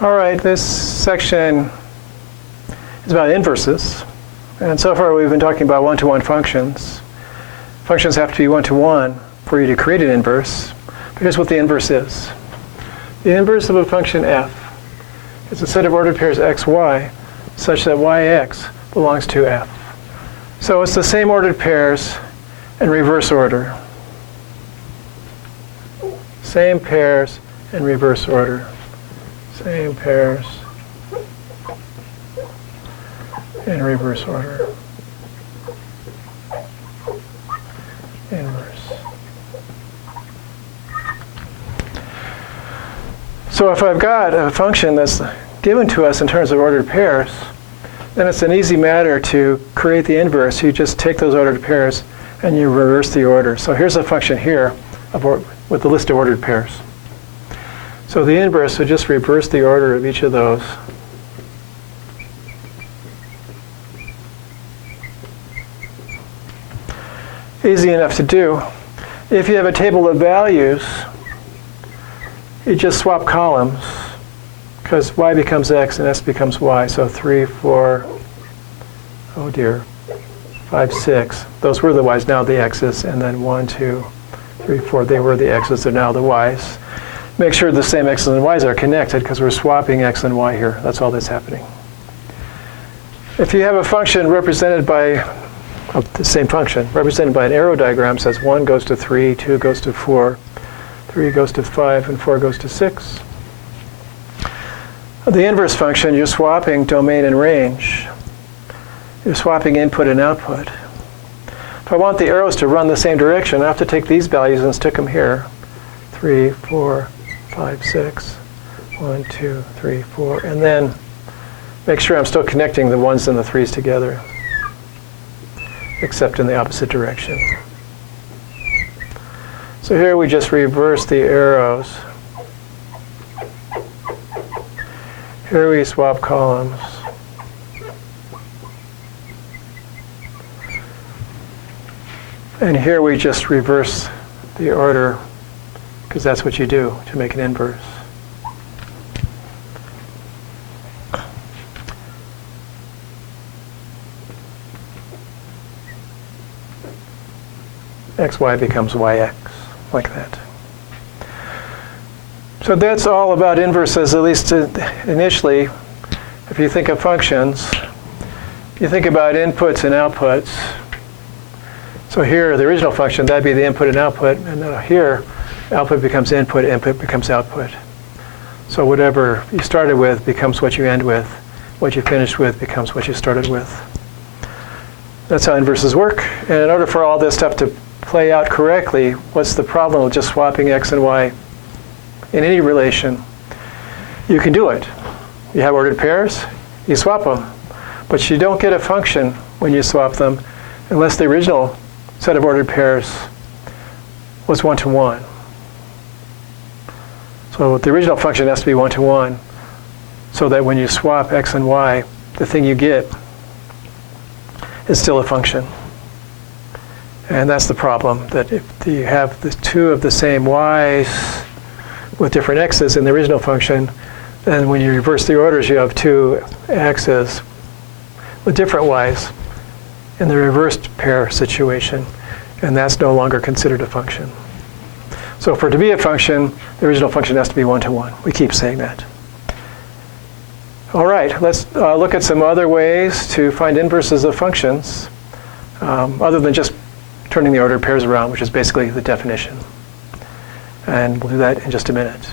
All right, this section is about inverses. And so far we've been talking about one-to-one functions. Functions have to be one-to-one for you to create an inverse. But here's what the inverse is. The inverse of a function f is a set of ordered pairs x, y, such that yx belongs to f. So it's the same ordered pairs in reverse order. Same pairs in reverse order. Same pairs in reverse order. Inverse. So if I've got a function that's given to us in terms of ordered pairs, then it's an easy matter to create the inverse. You just take those ordered pairs and you reverse the order. So here's a function here with the list of ordered pairs. So the inverse would just reverse the order of each of those. Easy enough to do. If you have a table of values, you just swap columns, because y becomes x and s becomes y. So 3, 4, oh dear, 5, 6. Those were the y's, now the x's. And then 1, 2, 3, 4, they were the x's, they're now the y's. Make sure the same x's and y's are connected, because we're swapping x and y here. That's all that's happening. If you have a function represented by the same function, represented by an arrow diagram, says 1 goes to 3, 2 goes to 4, 3 goes to 5, and 4 goes to 6. The inverse function, you're swapping domain and range. You're swapping input and output. If I want the arrows to run the same direction, I have to take these values and stick them here. 3, 4, 5, 6, 1, 2, 3, 4, and then make sure I'm still connecting the 1s and the 3s together, except in the opposite direction. So here we just reverse the arrows. Here we swap columns. And here we just reverse the order, because that's what you do to make an inverse. xy becomes yx, like that. So that's all about inverses, at least initially. If you think of functions, you think about inputs and outputs. So here, the original function, that'd be the input and output. And then here, output becomes input, input becomes output. So whatever you started with becomes what you end with. What you finished with becomes what you started with. That's how inverses work. And in order for all this stuff to play out correctly, what's the problem with just swapping x and y in any relation? You can do it. You have ordered pairs, you swap them. But you don't get a function when you swap them unless the original set of ordered pairs was one-to-one. So the original function has to be one-to-one, so that when you swap x and y, the thing you get is still a function. And that's the problem, that if you have the two of the same y's with different x's in the original function, then when you reverse the orders, you have two x's with different y's in the reversed pair situation, and that's no longer considered a function. So for it to be a function, the original function has to be one-to-one. We keep saying that. All right, let's look at some other ways to find inverses of functions, other than just turning the ordered pairs around, which is basically the definition. And we'll do that in just a minute.